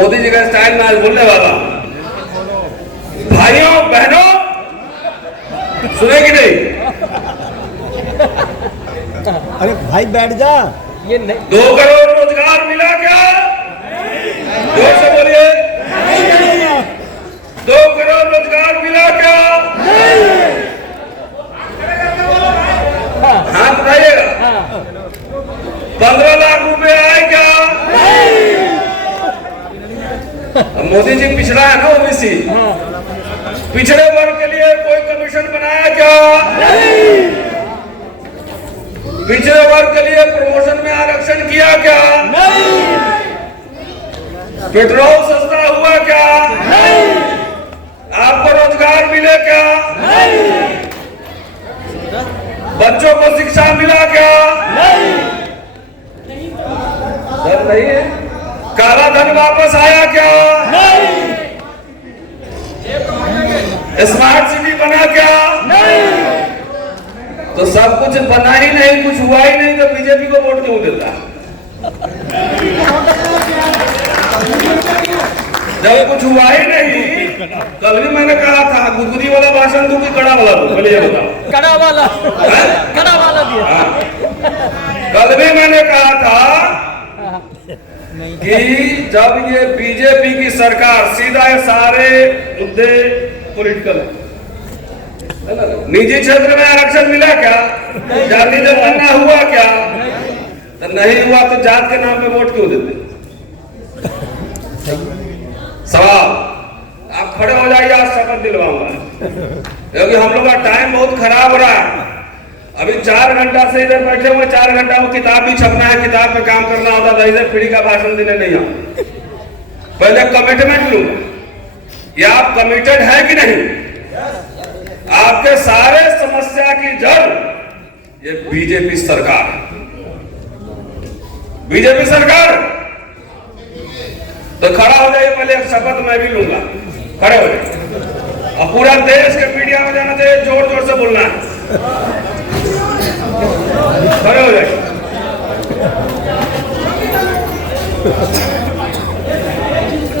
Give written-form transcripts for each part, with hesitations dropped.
मोदी जी का स्टाइल में आज बोलने वाला हूं। भाइयों बहनों, सुने कि नहीं? अरे भाई बैठ जा। ये नहीं 2 करोड़ रोजगार मिला क्या? जोर से बोलिए। 2 करोड़ रोजगार मिला क्या? हाथ उठाइएगा। 15 लाख रुपए आए क्या? मोदी जी पिछड़ा है ना ओबीसी, पिछड़े वर्ग के लिए कोई कमीशन बनाया क्या? पिछड़े वर्ग के लिए प्रमोशन में आरक्षण किया क्या? पेट्रोल सस्ता हुआ क्या? आपको रोजगार मिले क्या? बच्चों को शिक्षा मिला क्या? सर नहीं है। काला धन वापस आया क्या? स्मार्ट सिटी बना क्या? तो सब कुछ बना ही नहीं, कुछ हुआ ही नहीं, तो बीजेपी को वोट क्यों देता? जब कुछ हुआ ही नहीं, कल भी मैंने कहा था गुदगुदी वाला भाषण दूं कि कड़ा वाला दूं? पहले ये बताओ। कड़ा वाला दिया। कल भी मैंने कहा था कि जब ये बीजेपी की सरकार, सीधा ये सारे मुद्दे पॉलिटिकल है ना? निजी क्षेत्र में आरक्षण मिला क्या? जाति जनगणना हुआ क्या? तो नहीं हुआ तो जात के नाम पे वोट क्यों देते? सवाल। आप खड़े हो जाइए, आज शपथ दिलवाऊंगा, क्योंकि हम लोग का टाइम बहुत खराब हो रहा है। अभी 4 घंटा से इधर बैठे हुए, 4 घंटा में किताब भी छपना है, किताब पे काम करना होता था, इधर फ्री का भाषण देने नहीं आऊं। पहले कमिटमेंट लूंगा, ये आप कमिटेड है कि नहीं? आपके सारे समस्या की जड़ ये बीजेपी सरकार है। बीजेपी सरकार तो खड़ा हो जाइए, पहले एक शपथ मैं भी लूंगा। खड़े हो जाइए और पूरा देश के मीडिया में जाना चाहिए, जोर जोर से बोलना है। खड़े हो जाइए।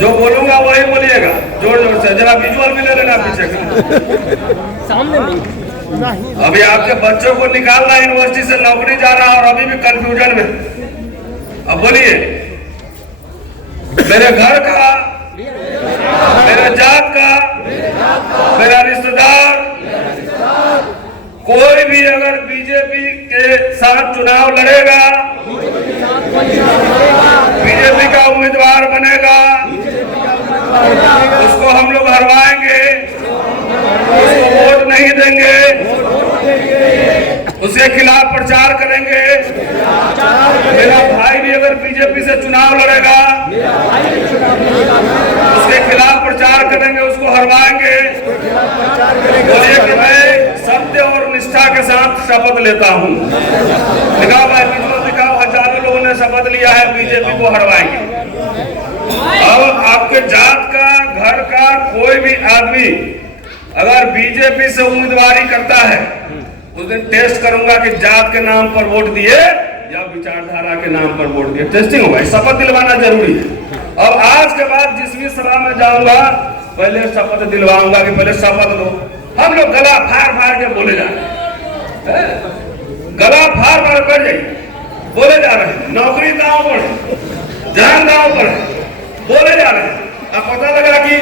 जो बोलूंगा वही बोलिएगा, जोर जोर से। जरा विजुअल भी ले लेना पीछे का। सामने नहीं। अभी आपके बच्चों को निकालना, यूनिवर्सिटी से नौकरी जा रहा और अभी भी कंफ्यूजन में। अब बोलिए, मेरे घर का, मेरे जात का, मेरा रिश्तेदार कोई भी अगर बीजेपी के साथ चुनाव लड़ेगा, बीजेपी का उम्मीदवार बनेगा, उसको हम लोग हरवाएंगे, उसको वोट नहीं देंगे, उसके खिलाफ प्रचार करेंगे। मेरा भाई भी अगर बीजेपी से चुनाव लड़ेगा, उसके खिलाफ प्रचार करेंगे, उसको हरवाएंगे। बोलिए कि मैं सत्य और निष्ठा के साथ शपथ लेता हूं। दिखाओ भाई, विजुअल दिखाओ। हजारों लोगों ने शपथ लिया है, बीजेपी को हरवाएंगे। अब आपके जात का, घर का कोई भी आदमी अगर बीजेपी से उम्मीदवारी करता है, उस दिन टेस्ट करूंगा कि जात के नाम पर वोट दिए या विचारधारा के नाम पर वोट दिए। टेस्टिंग होगा, शपथ दिलवाना जरूरी है। अब आज के बाद जिस भी सभा में जाऊंगा, पहले शपथ दिलवाऊंगा कि पहले शपथ लो। हम लोग गला फाड़ फाड़ के बोले जा रहे हैं, गला फाड़ फाड़ कर बोले जा रहे हैं। नौकरी दांव पर है, जान दांव पर है, बोले जा रहे हैं। अब पता लगा कि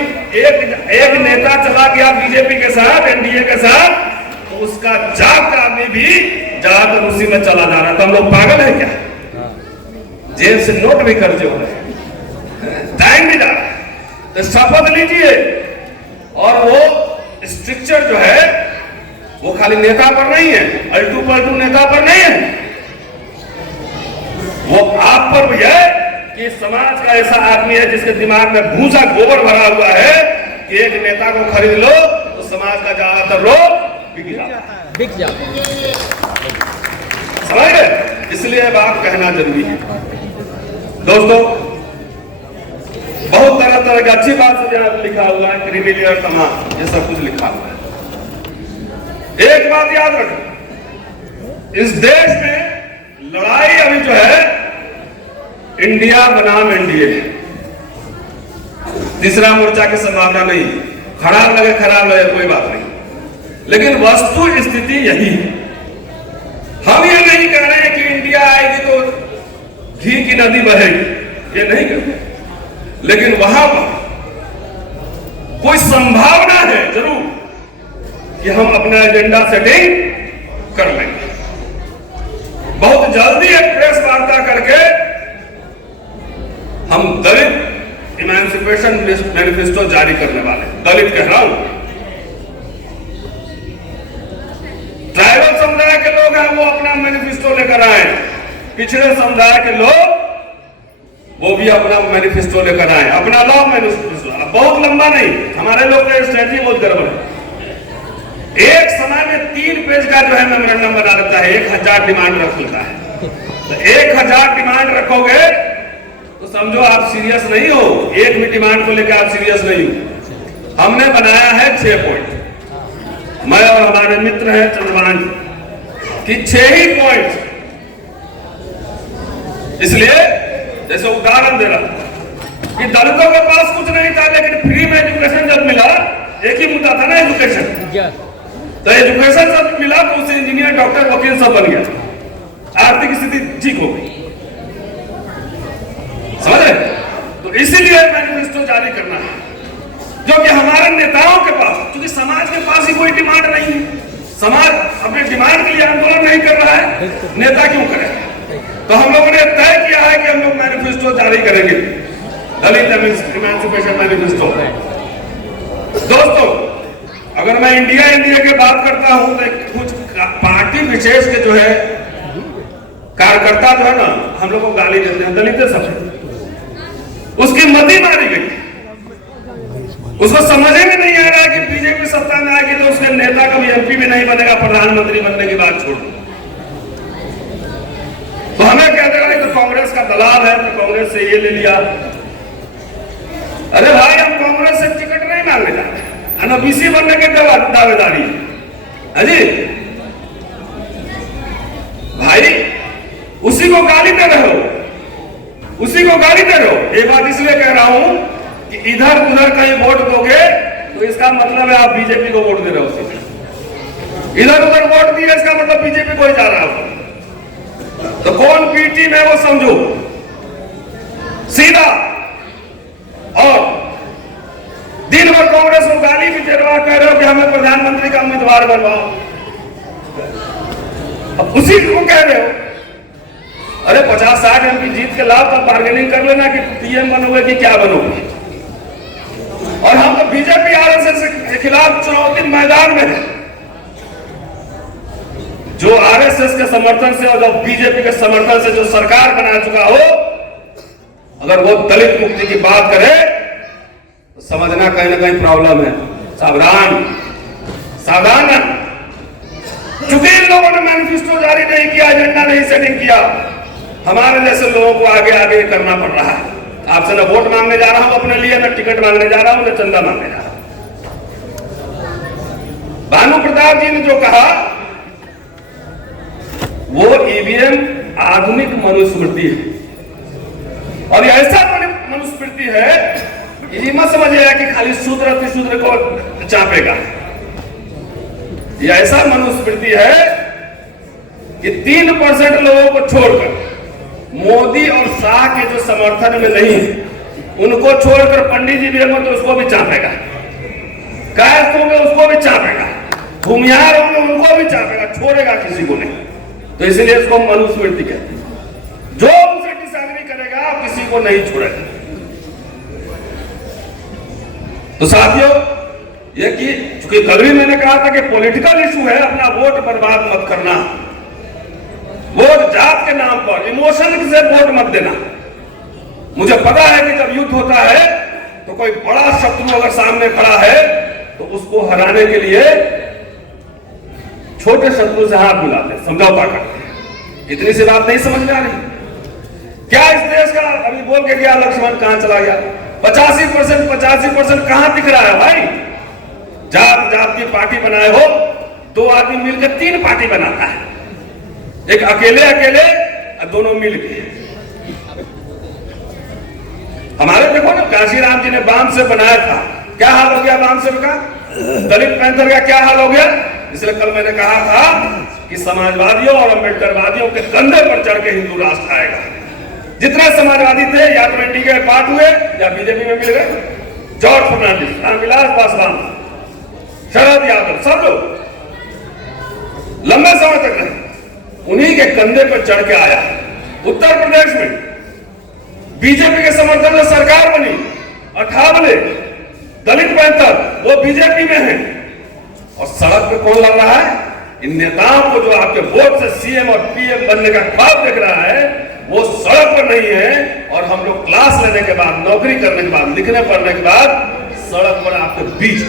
एक नेता चला गया बीजेपी के साथ, एनडीए के साथ, तो उसका जात का आदमी भी जात उसी में चला जा रहा है। तो हम लोग पागल है क्या? जेब से नोट भी खर्चे हो रहे हैं, टाइम भी जा रहा है। तो शपथ लीजिए। और वो स्ट्रक्चर जो है वो खाली नेता पर नहीं है, अल्टू पल्टू नेता पर नहीं है, वो आप पर भी है कि समाज का ऐसा आदमी है जिसके दिमाग में भूसा गोबर भरा हुआ है कि एक नेता को खरीद लो तो समाज का ज्यादातर लोग बिक जाता है। समझ गए? इसलिए बात कहना जरूरी है। दोस्तों, बहुत तरह तरह की अच्छी बात से यहाँ लिखा हुआ है, क्रिमिनल तमाम, ये सब कुछ लिखा हुआ है। एक बात याद रखो, इस देश में लड़ाई अभी जो है इंडिया बनाम एनडीए है। तीसरा मोर्चा की संभावना नहीं। खराब लगे कोई बात नहीं, लेकिन वस्तु स्थिति यही है। हम ये नहीं कह रहे हैं कि इंडिया आएगी तो घी की नदी बहेगी, ये नहीं कहते, लेकिन वहां पर कोई संभावना है जरूर कि हम अपना एजेंडा सेटिंग कर लेंगे। बहुत जल्दी एक प्रेस वार्ता करके हम दलित इमेंसिपेशन मैनिफेस्टो जारी करने वाले हैं। दलित कह रहा हूं, ट्राइबल समुदाय के लोग हैं वो अपना मैनिफेस्टो लेकर आए, पिछड़े समुदाय के लोग वो भी अपना मैनिफेस्टो लेकर आए, अपना लॉ मैनिफेस्टो। बहुत लंबा नहीं, हमारे लोग का स्ट्रेटजी बहुत गड़बड़ है। एक समय में 3 पेज का जो है मेमोरेंडम बना लेता है, 1000 डिमांड रख लेता है। तो 1000 डिमांड रखोगे तो समझो आप सीरियस नहीं हो, एक भी डिमांड को लेकर आप सीरियस नहीं हो। हमने बनाया है 6 पॉइंट, मैं और हमारे मित्र हैं चंद्रभान कि 6 ही पॉइंट। इसलिए जैसे उदाहरण दे रहा कि दलितों के पास कुछ नहीं था, लेकिन फ्री में एजुकेशन जब मिला, एक ही मुद्दा था ना एजुकेशन, तो एजुकेशन जब मिला तो उसे इंजीनियर, डॉक्टर, वकील सब बन गया, आर्थिक स्थिति ठीक हो गई। समझ रहे? तो इसीलिए मैनिफेस्टो जारी करना है, जो कि हमारे नेताओं के पास, क्योंकि समाज के पास ही कोई डिमांड नहीं है, समाज अपने डिमांड के लिए आंदोलन नहीं कर रहा है, नेता क्यों करे? तो हम लोगों ने तय किया है कि हम लोग मैनिफेस्टो जारी करेंगे, दलित इमेंसिपेशन मैनिफेस्टो। दोस्तों, अगर मैं इंडिया की बात करता हूं तो कुछ पार्टी विशेष के जो है कार्यकर्ता जो है ना, हम लोग को गाली देते हैं, दलित सब, उसकी मति मारी गई। उसको समझ में नहीं आ रहा है कि बीजेपी सत्ता में आएगी तो उसके नेता कभी एमपी भी नहीं बनेगा, प्रधानमंत्री बनने की बात छोड़ दो। तो हमें कहते हैं तो कांग्रेस का दलाल है, तो कांग्रेस से ये ले लिया। अरे भाई, हम कांग्रेस से टिकट नहीं मांगने जाते, बीसी बनने की दावेदारी है जी। भाई, उसी को गाली दे रहे हो, उसी को गाली दे रहे हो। ये बात इसलिए कह रहा हूं कि इधर उधर कहीं वोट दोगे तो इसका मतलब है आप बीजेपी को वोट दे रहे हो। इधर उधर वोट दिया इसका मतलब बीजेपी को ही जा रहा हो। तो कौन बी टीम है वो समझो सीधा। और दिन भर कांग्रेस को गाली भी दे रहा, कह रहे हो कि हमें प्रधानमंत्री का उम्मीदवार बनवाओ। अब उसी को कह रहे हो, अरे 50-60 एमपी जीत के लाभ तक बार्गेनिंग कर लेना कि पीएम बनोगे कि क्या बनोगे। और हम तो बीजेपी आरएसएस के खिलाफ चुनौती मैदान में है। जो आरएसएस के समर्थन से और जो बीजेपी के समर्थन से जो सरकार बना चुका हो, अगर वो दलित मुक्ति की बात करे तो समझना कहीं ना कहीं प्रॉब्लम है। सावधान, सावधान। चूंकि इन लोगों ने मैनिफेस्टो जारी नहीं किया, एजेंडा नहीं सेटिंग किया, हमारे जैसे लोगों को आगे आगे करना पड़ रहा है। आपसे न वोट मांगने जा रहा हूं अपने लिए, न टिकट मांगने जा रहा हूं, न चंदा मांगने जा रहा हूं। भानु प्रताप जी ने जो कहा वो ईवीएम आधुनिक मनुस्मृति है। और ये ऐसा मनुस्मृति है कि ये मत समझिएगा कि खाली शूद्र अतिशूद्र को चापेगा। ये ऐसा मनुस्मृति है कि 3% लोगों को छोड़कर, मोदी और शाह के जो समर्थन में नहीं है उनको छोड़कर, पंडित जी भी होंगे तो उसको भी चापेगा, कायस्थ होंगे उसको भी चापेगा, भूमिहार होंगे उनको भी चापेगा, छोड़ेगा किसी को नहीं। तो इसलिए इसको मनुस्मृति कहते हैं। जो उनसे डिसएग्री करेगा किसी को नहीं छोड़ेगा। तो साथियों, ये कि चूंकि कल भी मैंने कहा था कि पॉलिटिकल इशू है, अपना वोट बर्बाद मत करना। वोट जात के नाम पर इमोशन से वोट मत देना। मुझे पता है कि जब युद्ध होता है तो कोई बड़ा शत्रु अगर सामने खड़ा है तो उसको हराने के लिए छोटे शत्रु से हाथ मिलाते हैं, समझौता करते हैं। इतनी सी बात नहीं समझ में आ रही क्या? इस देश का अभी बोल के गया लक्ष्मण कहां चला गया? 85% कहां दिख रहा है भाई? जात जात की पार्टी बनाए हो, 2 आदमी मिलकर 3 पार्टी बनाता है, एक अकेले और दोनों मिलकर। हमारे देखो ना काशीराम जी ने बाम से बनाया था, क्या हाल हो गया बाम से का? दलित पैंथर का क्या हाल हो गया? इसलिए कल मैंने कहा था कि समाजवादियों और अम्बेडकरवादियों के कंधे पर चढ़ के हिंदू राष्ट्र आएगा। जितने समाजवादी थे या तो एनडीए के पार्ट हुए या बीजेपी में मिल गए। जॉर्ज फर्नांडिस, रामविलास पासवान, शरद यादव, सब लोग लंबे समय तक रहे, उन्हीं के कंधे पर चढ़ के आया। उत्तर प्रदेश में बीजेपी के समर्थन से सरकार बनी, अठावले दलित पैंथर वो बीजेपी में है, और सड़क पे कौन लड़ रहा है? इन नेताओं को जो आपके वोट से सीएम और पीएम बनने का ख्वाब देख रहा है, वो सड़क पर नहीं है। और हम लोग क्लास लेने के बाद, नौकरी करने के बाद, लिखने पढ़ने के बाद सड़क पर आपके बीच।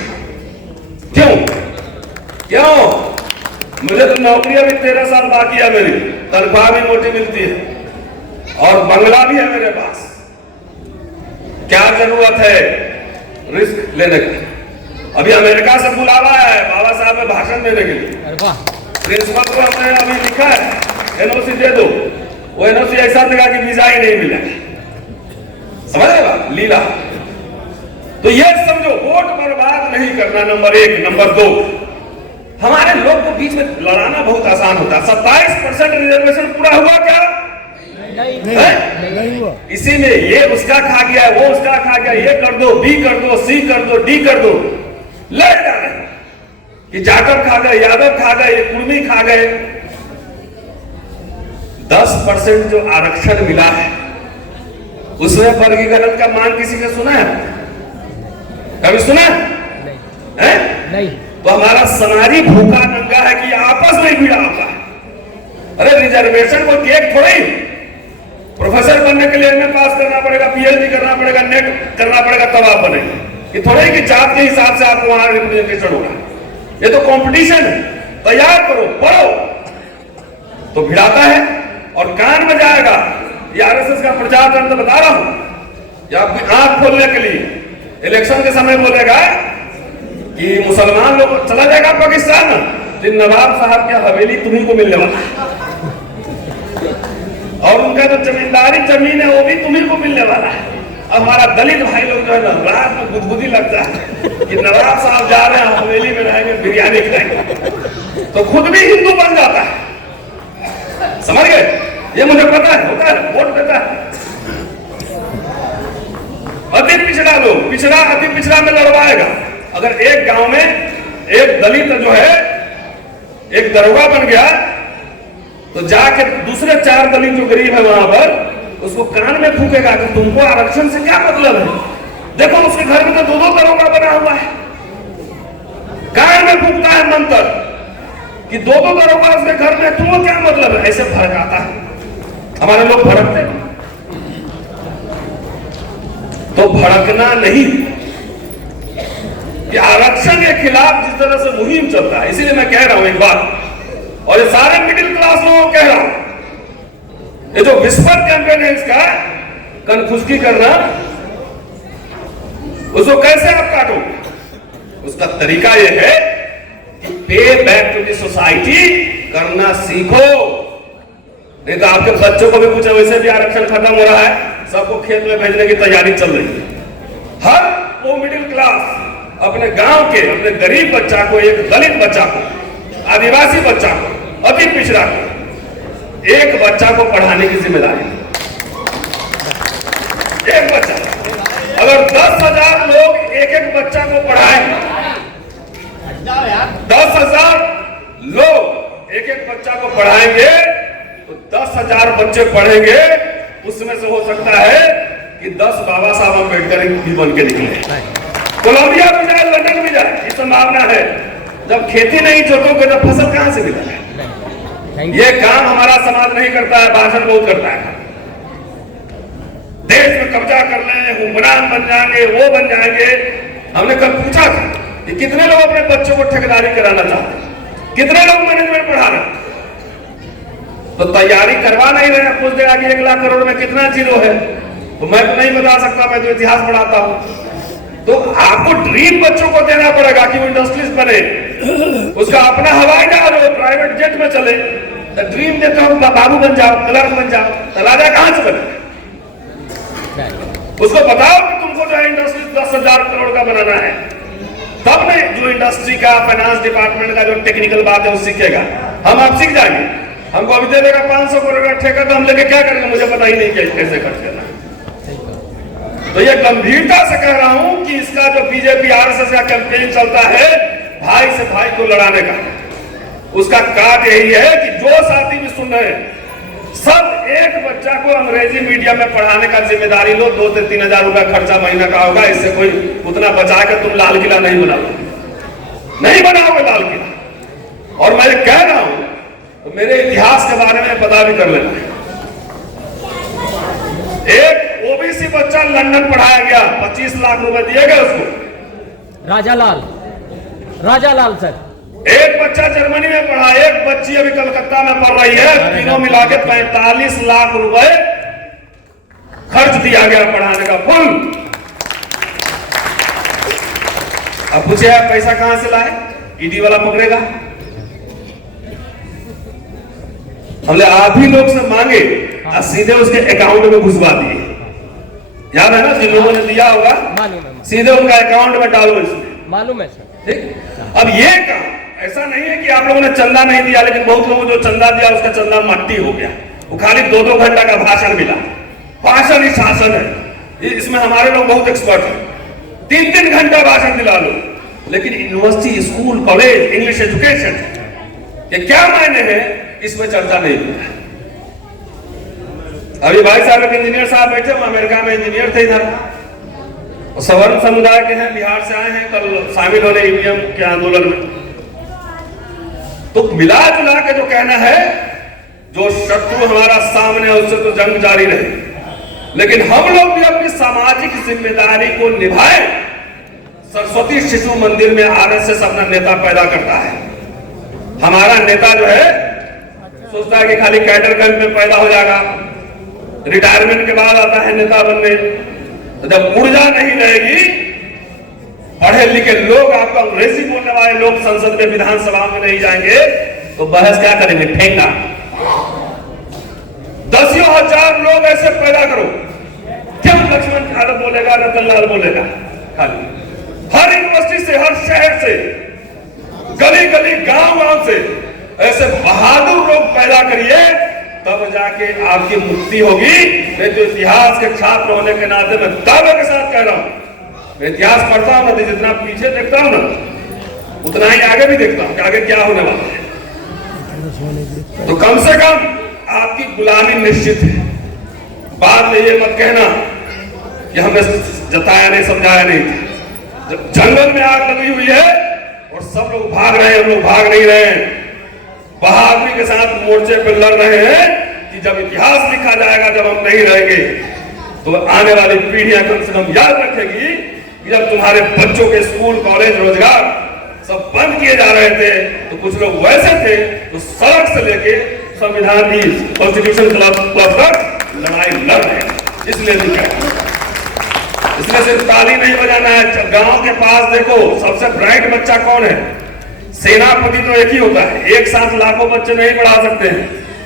क्यों क्यों? मुझे तो नौकरी अभी 13 साल बाकी है, मेरी तनख्वाह भी मोटी मिलती है और बंगला भी है मेरे पास। क्या जरूरत है रिस्क लेने की? अभी अमेरिका से बुलावा है बाबा साहब में भाषण देने के लिए। प्रिंसिपल को हमने अभी लिखा है एनओसी दे दो, वो एनओसी ऐसा देगा कि वीजा ही नहीं मिला। समझेगा लीला? तो ये समझो, वोट बर्बाद नहीं करना, नंबर 1। नंबर 2, हमारे लोग को बीच में लड़ाना बहुत आसान होता है। 27% रिजर्वेशन पूरा हुआ क्या? नहीं हुआ। इसी में ये उसका खा गया, वो उसका खा गया, ये कर दो, बी कर दो, सी कर दो, डी कर दो, लड़ जा रहे कि जाटव खा गए, यादव खा गए, ये कुर्मी खा गए। 10% जो आरक्षण मिला है उसमें वर्गीकरण का मांग किसी ने सुना है? कभी सुना है? नहीं। तो हमारा समाजी भूखा नंगा है कि आपस में भिड़ा होता है। अरे रिजर्वेशन को केक थोड़ी, प्रोफेसर बनने के लिए एमए पास करना पड़ेगा, पीएचडी करना पड़ेगा, नेट करना पड़ेगा, तब आप बनेंगे। ये थोड़ी कि जात के हिसाब से आपको वहां रिप्रेजेंटेशन होगा। ये तो कंपटीशन है। तैयार करो, पढ़ो, तो भिड़ाता है और कान में जाएगा। ये आरएसएस का प्रचार करना बता रहा हूं, या आपकी आंख खोलने के लिए इलेक्शन के समय बोलेगा कि मुसलमान लोग चला जाएगा पाकिस्तान, तो नवाब साहब की हवेली तुम्ही को मिलने वाला है, और उनका जो जमींदारी जमीन है वो भी तुम्ही को मिलने वाला है। अब हमारा दलित भाई लोग जो है ना, रात में गुदगुदी लगता है कि नवाब साहब जा रहे हैं, हवेली में रहेंगे, बिरयानी खाएंगे, तो खुद भी हिंदू बन जाता है। समझ गए? ये मुझे पता है, होता है, वोट देता है। अति पिछड़ा लोग, पिछड़ा अति पिछड़ा में लड़वाएगा। अगर एक गांव में एक दलित जो है एक दरोगा बन गया, तो जाके दूसरे 4 दलित जो गरीब है वहां पर, उसको कान में फूकेगा कि तुमको आरक्षण से क्या मतलब है? देखो उसके घर में तो 2-2 दरोगा बना हुआ है। कान में फूकता है मंत्र कि 2-2 दरोगा उसके घर में, तुमको क्या मतलब है? ऐसे भड़काता है। हमारे लोग भड़कते हैं, तो भड़कना नहीं। कि आरक्षण के खिलाफ जिस तरह से मुहिम चलता है, इसीलिए मैं कह रहा हूं एक बात, और ये सारे मिडिल क्लास लोगों को कह रहा हूं, ये जो विस्पर कैंपेन है इसका कनखुशकी करना, उसको कैसे आप काटोगे? उसका तरीका यह है कि पे बैक टू द सोसाइटी करना सीखो। नहीं तो आपके बच्चों को भी कुछ, वैसे भी आरक्षण खत्म हो रहा है, सबको खेत में भेजने की तैयारी चल रही है। हर वो मिडिल क्लास अपने गांव के, अपने गरीब बच्चा को, एक दलित बच्चा को, आदिवासी बच्चा को, अति पिछड़ा को, एक बच्चा को पढ़ाने की जिम्मेदारी। एक बच्चा, अगर 10,000 लोग एक बच्चा को पढ़ाएं, 10,000 लोग एक बच्चा को पढ़ाएंगे, तो 10,000 बच्चे पढ़ेंगे। उसमें से हो सकता है कि 10 बाबा साहब अम्बेडकर भी बन के निकले, कोलंबिया में जाए, लंदन में जाए, ये संभावना है। जब खेती नहीं जोतोगे तो फसल कहां से मिलेगा? ये काम हमारा समाज नहीं करता है, भाषण बहुत करता है। देश में कब्जा कर लें, हुक्मरान बन जाएंगे, वो बन जाएंगे। हमने कल पूछा था कि कितने लोग अपने बच्चों को ठेकेदारी कराना चाहते हैं, कितने लोग मैनेजमेंट पढ़ा रहे हैं? तो तैयारी करवा नहीं रहे। पूछ देगा कि 1 लाख करोड़ में कितना जीरो है, तो मैं तो नहीं बता सकता, मैं तो इतिहास पढ़ाता हूं। तो आपको ड्रीम बच्चों को देना पड़ेगा कि वो इंडस्ट्रीज बने, उसका अपना हवाई जहाज हो, प्राइवेट जेट में चले। तो ड्रीम देते हो बाबू बन जाओ, क्लर्क बन जाओ, तो राजा कहां से बने? उसको बताओ कि तुमको जो है इंडस्ट्री 10,000 करोड़ का बनाना है, तब नहीं जो इंडस्ट्री का फाइनेंस डिपार्टमेंट का जो टेक्निकल बात है वो सीखेगा। हम आप सीख जाएंगे, हमको अभी दे देगा 500 करोड़ का ठेका, तो हम लेके क्या करेंगे, मुझे पता ही नहीं कैसे खर्च करना। तो ये गंभीरता से कह रहा हूं कि इसका जो बीजेपी आरएसएस का कैंपेन चलता है भाई से भाई को लड़ाने का, उसका काट यही है कि जो साथी भी सुन रहे हैं सब एक बच्चा को अंग्रेजी मीडियम में पढ़ाने का जिम्मेदारी लो। 2 से 3 हजार रुपया खर्चा महीना का होगा, इससे कोई उतना बचा कर तुम लाल किला नहीं बनाओगे, नहीं बनाओगे लाल किला। और मैं कह रहा हूं तो मेरे इतिहास के बारे में पता भी कर लेना। एक ओबीसी बच्चा लंदन पढ़ाया गया, 25 लाख रुपए दिए गए उसको। राजालाल सर। एक बच्चा जर्मनी में पढ़ा, एक बच्ची अभी कलकत्ता में पढ़ रही है, तीनों मिला के 45 लाख रुपए खर्च दिया गया पढ़ाने का फुल। अब पूछे पैसा कहां से लाए, ईडी वाला पकड़ेगा? हमने आप ही लोग से मांगे और सीधे उसके अकाउंट में घुसवा दिए। याद है ना, जिन लोगों ने दिया होगा सीधे उनका अकाउंट में डालो, इसमें मालूम है सर। ठीक। अब ये काम ऐसा नहीं है कि आप लोगों ने चंदा नहीं दिया, लेकिन बहुत लोगों ने जो चंदा दिया उसका चंदा मट्टी हो गया। वो खाली 2-2 घंटा का भाषण मिला। भाषण ही शासन है, इसमें हमारे लोग बहुत एक्सपर्ट हैं। 3-3 घंटा भाषण दिला लो, लेकिन university, school, college, English education ये क्या मायने हैं, इसमें चर्चा नहीं हुआ। अभी भाई साहब एक इंजीनियर साहब बैठे, वो अमेरिका में इंजीनियर थे, इधर सवर्ण समुदाय के हैं, बिहार से आए हैं, कल शामिल हो रहे ईवीएम के आंदोलन में। तो मिला जुला के जो कहना है, जो शत्रु हमारा सामने है उससे तो जंग जारी रहे, लेकिन हम लोग भी अपनी सामाजिक जिम्मेदारी को निभाएं। सरस्वती शिशु मंदिर में आरएसएस अपना नेता पैदा करता है। हमारा नेता जो है सोचता है कि खाली कैडर कैंप में पैदा हो जाएगा, रिटायरमेंट के बाद आता है नेता बनने। तो जब ऊर्जा नहीं रहेगी, पढ़े लिखे लोग, आपको अंग्रेजी बोलने वाले लोग संसद में, विधानसभा में नहीं जाएंगे, तो बहस क्या करेंगे, ठेंगा। 10,000 लोग ऐसे पैदा करो, क्यों लक्ष्मण यादव बोलेगा, रतनलाल बोलेगा, खाली हर यूनिवर्सिटी से, हर शहर से, गली गली, गांव से ऐसे बहादुर लोग पैदा करिए, तब जाके आपकी मुक्ति होगी। मैं तो इतिहास के छात्र होने के नाते मैं दावे के साथ कह रहा हूं, मैं इतिहास पढ़ता हूं ना, जितना पीछे देखता हूं ना उतना ही आगे भी देखता हूं कि आगे क्या होने वाला है। तो कम से कम आपकी गुलामी निश्चित है। बाद में ये मत कहना कि हमने जताया नहीं, समझाया नहीं था। जब जंगल में आग लगी हुई है और सब लोग भाग रहे हैं, हम लोग भाग नहीं रहे हैं, बहादुरी के साथ मोर्चे पर लड़ रहे हैं कि जब इतिहास लिखा जाएगा, जब हम नहीं रहेंगे, तो आने वाली पीढ़ियां कम से कम याद रखेगी कि जब तुम्हारे बच्चों के स्कूल, कॉलेज, रोजगार सब बंद किए जा रहे थे, तो कुछ लोग वैसे थे तो सड़क से लेके संविधान की, कॉन्स्टिट्यूशन क्लब तक लड़ाई लड़ रहे हैं। इसलिए भी इसलिए सिर्फ ताली नहीं बजाना है। गांव के पास देखो, सबसे ब्राइट बच्चा कौन है? सेनापति तो एक ही होता है, एक साथ लाखों बच्चे नहीं पढ़ा सकते हैं,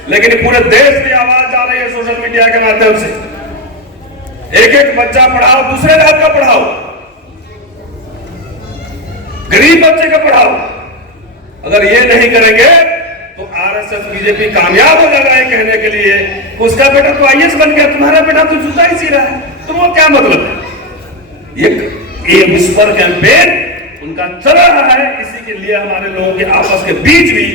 लेकिन पूरे देश में आवाज जा रही है सोशल मीडिया के माध्यम से। एक एक बच्चा पढ़ाओ, दूसरे जात का पढ़ाओ, गरीब बच्चे का पढ़ाओ। अगर ये नहीं करेंगे तो आरएसएस, बीजेपी कामयाब हो जाएगा ये कहने के लिए उसका बेटा तो आईएएस बन गया, तुम्हारा बेटा तो जूता ही सी रहा है, तो वो क्या मतलब है? ये विस्पर कैंपेन उनका चल रहा है। इसी के लिए हमारे लोगों के आपस के बीच भी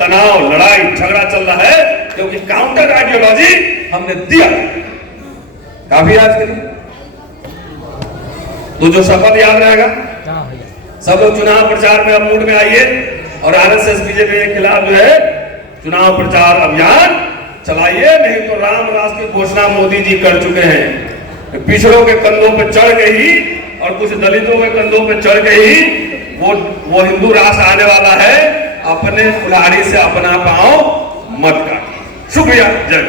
तनाव, लड़ाई, झगड़ा चल रहा है, क्योंकि काउंटर आइडियोलॉजी हमने दिया। काफी याद करिए तो जो शपथ याद रहेगा। सब लोग चुनाव प्रचार में अब मूड में आइए और आरएसएस, बीजेपी के खिलाफ जो है चुनाव प्रचार अभियान चलाइए। नहीं तो राम राष्ट्र की घोषणा मोदी जी कर चुके हैं। पिछड़ों के कंधों पे चढ़ के ही और कुछ दलितों के कंधों पे चढ़ के ही वो हिंदू राष्ट्र आने वाला है। अपने कुल्हाड़ी से अपना पांव मत काटिए। शुक्रिया, जय।